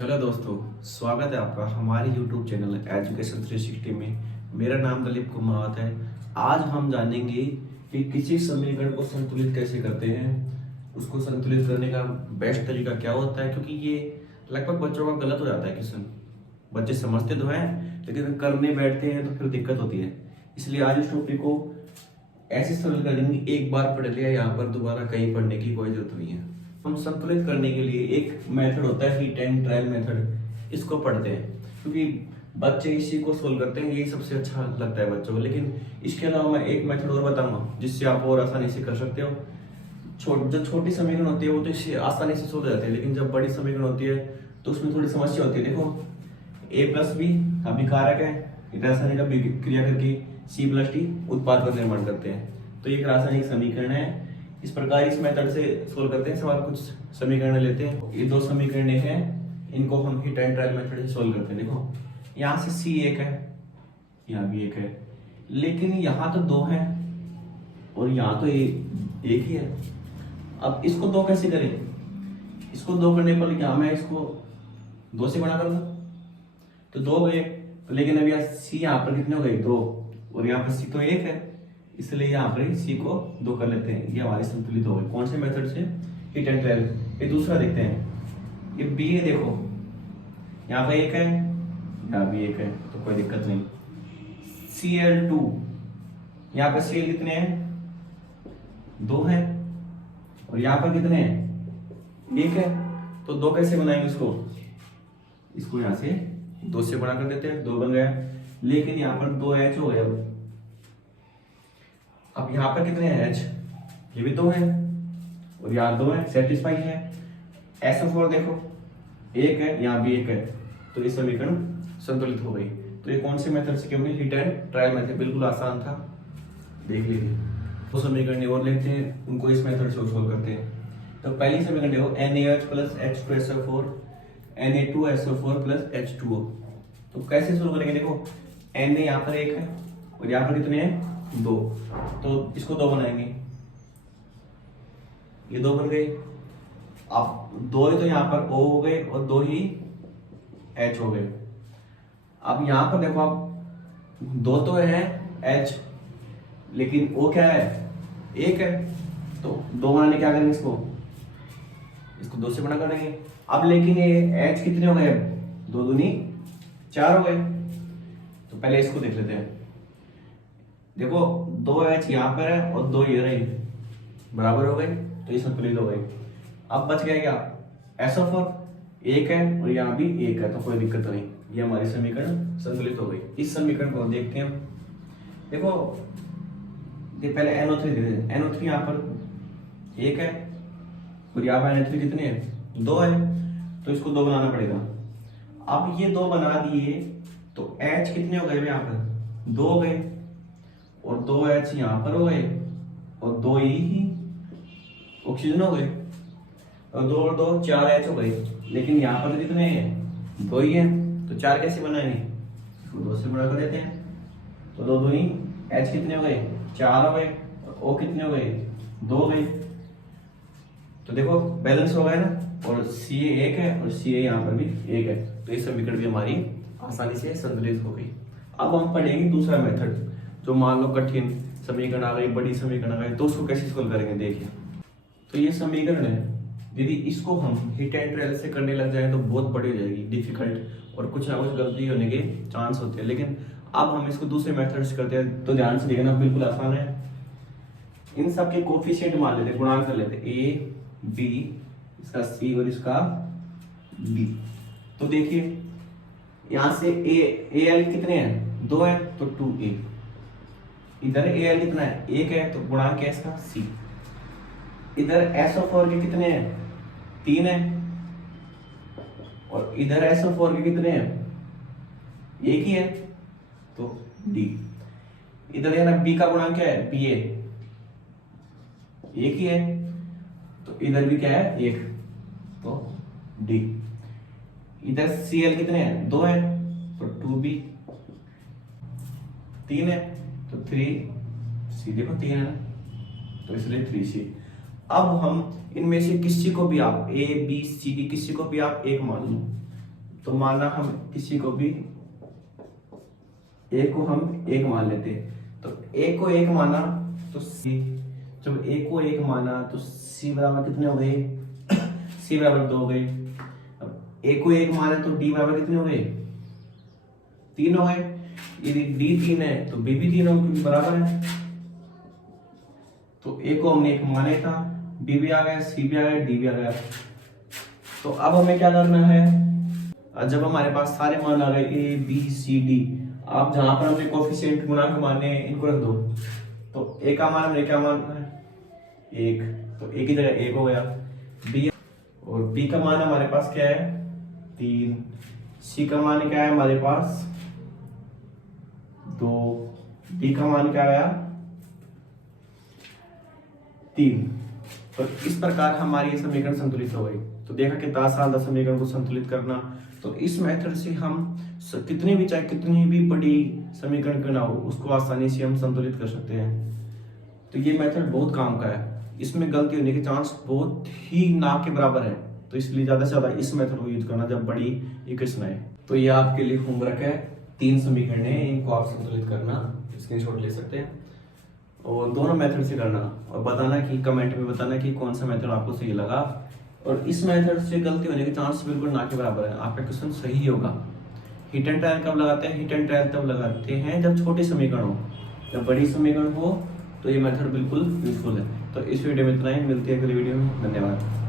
Hello दोस्तों, स्वागत है आपका हमारे YouTube चैनल एजुकेशन 360 में। मेरा नाम दलीप कुमावत है। आज हम जानेंगे कि किसी समीकरण को संतुलित कैसे करते हैं, उसको संतुलित करने का बेस्ट तरीका क्या होता है, क्योंकि ये लगभग बच्चों का गलत हो जाता है क्वेश्चन। बच्चे समझते तो हैं लेकिन करने बैठते हैं तो फिर दिक्कत होती है। इसलिए आज इस टॉपिक को ऐसे सरल कर देंगे, एक बार पढ़ लिया यहाँ पर दोबारा कहीं पढ़ने की कोई जरूरत नहीं है। हम संतुलित करने के लिए एक मेथड होता है हिट एंड ट्रायल मेथड, इसको पढ़ते हैं क्योंकि बच्चे इसी को सोल्व करते हैं, यही सबसे अच्छा लगता है बच्चों को। लेकिन इसके अलावा मैं एक मेथड और बताऊंगा जिससे आप और आसानी से कर सकते हो। जो छोटी समीकरण होती है वो तो इससे आसानी से सोल्व हो जाती है, लेकिन जब बड़ी समीकरण होती है तो उसमें थोड़ी समस्या होती है। देखो a+b अभी कारक है, रासायनिक क्रिया करके C+D उत्पाद का निर्माण करते हैं, तो ये एक रासायनिक समीकरण है। इस प्रकार इस मेथड से सोल्व करते हैं सवाल। कुछ समीकरण लेते हैं, ये दो समीकरण हैं, इनको हम हिट एंड ट्रायल मेथड से सोल्व करते हैं। देखो यहाँ से C एक है, यहाँ भी एक है, लेकिन यहाँ तो दो है और यहाँ तो एक ही है। अब इसको दो कैसे करें? इसको दो करने पर यहाँ मैं इसको दो से गुणा कर दूं तो दो गए, लेकिन अब यहाँ C यहाँ पर कितने हो गए? दो, और यहाँ पर C तो एक है, इसलिए यहाँ पर C को दो कर लेते हैं। ये हमारी संतुलित हो गई। कौन से मेथड से? Hit and trial. ये दूसरा देखते हैं, ये B है। देखो यहाँ पर एक है, यहाँ भी एक है, तो कोई दिक्कत नहीं। Cl2, यहाँ पर Cl कितने हैं? दो है, और यहाँ पर कितने हैं? एक है, तो दो कैसे बनाएंगे इसको? इसको यहाँ से दो से बड़ा कर देते हैं, दो बन गया। लेकिन यहाँ पर दो H हो गया। अब यहाँ पर कितने हैं? H, ये भी दो है और यहाँ दो है, सेटिस्फाई है। SO4 देखो एक है, यहाँ भी एक है, तो ये समीकरण संतुलित हो गई। तो ये कौन से मेथड से क्योंकि हिट एंड ट्रायल मेथड बिल्कुल आसान था, देख लीजिए। दो समीकरण और लेते हैं, उनको इस मेथड से सोल्व करते हैं। तो पहली समीकरण देखो NaOH plus H2SO4 Na2SO4 plus H2O। तो कैसे सोल्व करेंगे? देखो Na यहाँ पर एक है और यहाँ पर कितने हैं? दो, तो इसको दो बनाएंगे, ये दो बन गए। अब दो ही तो यहाँ पर O हो गए और दो ही H हो गए। अब यहाँ पर देखो आप, दो तो है H, लेकिन O क्या है? एक है, तो दो बनाने क्या करेंगे? इसको दो से बड़ा करेंगे। अब लेकिन ये H कितने हो गए? दो दूनी चार हो गए। तो पहले इसको देख लेते हैं। देखो दो H यहाँ पर है और दो ये रहे, बराबर हो गए, तो ये संतुलित हो गए। अब बच गया क्या? SO4 एक है और यहाँ भी एक है, तो कोई दिक्कत नहीं, ये हमारी समीकरण संतुलित हो गई। इस समीकरण को देखते हैं। देखो पहले NO3 दे दें। NO3 यहाँ पर एक है और यहाँ पर NO3 कितने हैं? दो है, तो इसको दो बनाना पड़ेगा। अब ये दो बना दिए तो H कितने हो गए? यहाँ पर दो हो गए और दो H यहाँ पर हो गए और दो ही ऑक्सीजन हो गए, और दो और दो चार H हो गए। लेकिन यहाँ पर कितने हैं? दो ही हैं, तो चार कैसे बनाएंगे? इसको दो से बड़ा कर देते हैं, तो दो दो ही H कितने हो गए? चार हो गए, और O कितने हो गए? दो हो गए। तो देखो बैलेंस हो गया ना, और Ca एक है और Ca यहाँ पर भी एक है, तो ये समीकरण भी हमारी आसानी से संतुलित हो गई। अब हम पढ़ेंगे दूसरा मेथड, जो मान लो कठिन समीकरण आ गई, बड़ी समीकरण आ गई, तो उसको कैसे सोल्व करेंगे? देखिए, तो ये समीकरण है, यदि इसको हम हिट एंड ट्रायल से करने लग जाए तो बहुत बड़ी हो जाएगी, डिफिकल्ट, और कुछ ना कुछ गलती होने के चांस होते हैं। लेकिन अब हम इसको दूसरे मेथड से करते हैं, तो ध्यान से देखना, बिल्कुल आसान है। इन सब के कोफिशिएंट मान लेते, गुणांक कर लेते, A B, इसका C और इसका D। तो देखिए यहाँ से Al कितने हैं? दो है, तो 2A। इधर Al कितना है? एक है, तो गुणांक है इसका C। इधर SO4 के कितने हैं? तीन है, और इधर SO4 के कितने हैं? एक ही है, तो D। इधर है ना B का गुणांक क्या है? Ba, एक ही है, तो इधर भी क्या है? एक, तो D। इधर Cl कितने हैं? दो है, तो 2B। तीन है, तो 3C। देखो तीन है ना, तो इसलिए 3C। अब हम इनमें से किसी को भी आप A B C D किसी को भी आप एक मान लो, तो माना हम किसी को भी ए को हम 1 मान लेते, तो ए को 1 माना तो सी, जब ए को 1 माना तो सी बराबर कितने हो गए, सी बराबर 2 हो गए। अब ए को 1 माना तो डी बराबर कितने हो गए, 3 हो गए। यदि डी 3 है तो बी भी 3 हो क्योंकि बराबर है। तो ए को हमने 1 माना था, बी भी आ गया, सी भी आ गया, डी भी आ गया। तो अब हमें क्या करना है, जब हमारे पास सारे मान आ गए ए बी सी डी, आप जहां पर हमने कोफिशिएंट गुणा के माने इनको रख दो। तो ए का मान हमने क्या माना है 1, तो ए की जगह 1 हो गया। बी और बी का मान हमारे पास क्या है 3, सी का मान क्या है हमारे पास 2, डी का मान क्या आया 3। तो इस प्रकार हमारी ये समीकरण संतुलित हो गई। तो देखा कितना आसान था समीकरण को संतुलित करना। तो इस मेथड से हम कितनी भी चाहे कितनी भी बड़ी समीकरण क्यों ना हो उसको आसानी से हम संतुलित कर सकते हैं। तो ये मेथड बहुत काम का है, इसमें गलती होने के चांस बहुत ही ना के बराबर है। तो इसलिए ज्यादा से ज्यादा इस मेथड को यूज करना जब बड़ी इक्वेशन आए। तो ये आपके लिए होमवर्क है, 3 समीकरण है, इनको आप संतुलित करना, स्क्रीनशॉट ले सकते हैं और दोनों मेथड से करना और बताना कि कमेंट में बताना कि कौन सा मेथड आपको सही लगा। और इस मेथड से गलती होने के चांस बिल्कुल ना के बराबर है, आपका क्वेश्चन सही होगा। हिट एंड ट्रायल कब लगाते हैं, हिट एंड ट्रायल तब लगाते हैं जब छोटी समीकरण हो, जब बड़ी समीकरण हो तो ये मेथड बिल्कुल यूजफुल है। तो इस वीडियो में इतना ही, मिलती है अगली वीडियो में, धन्यवाद।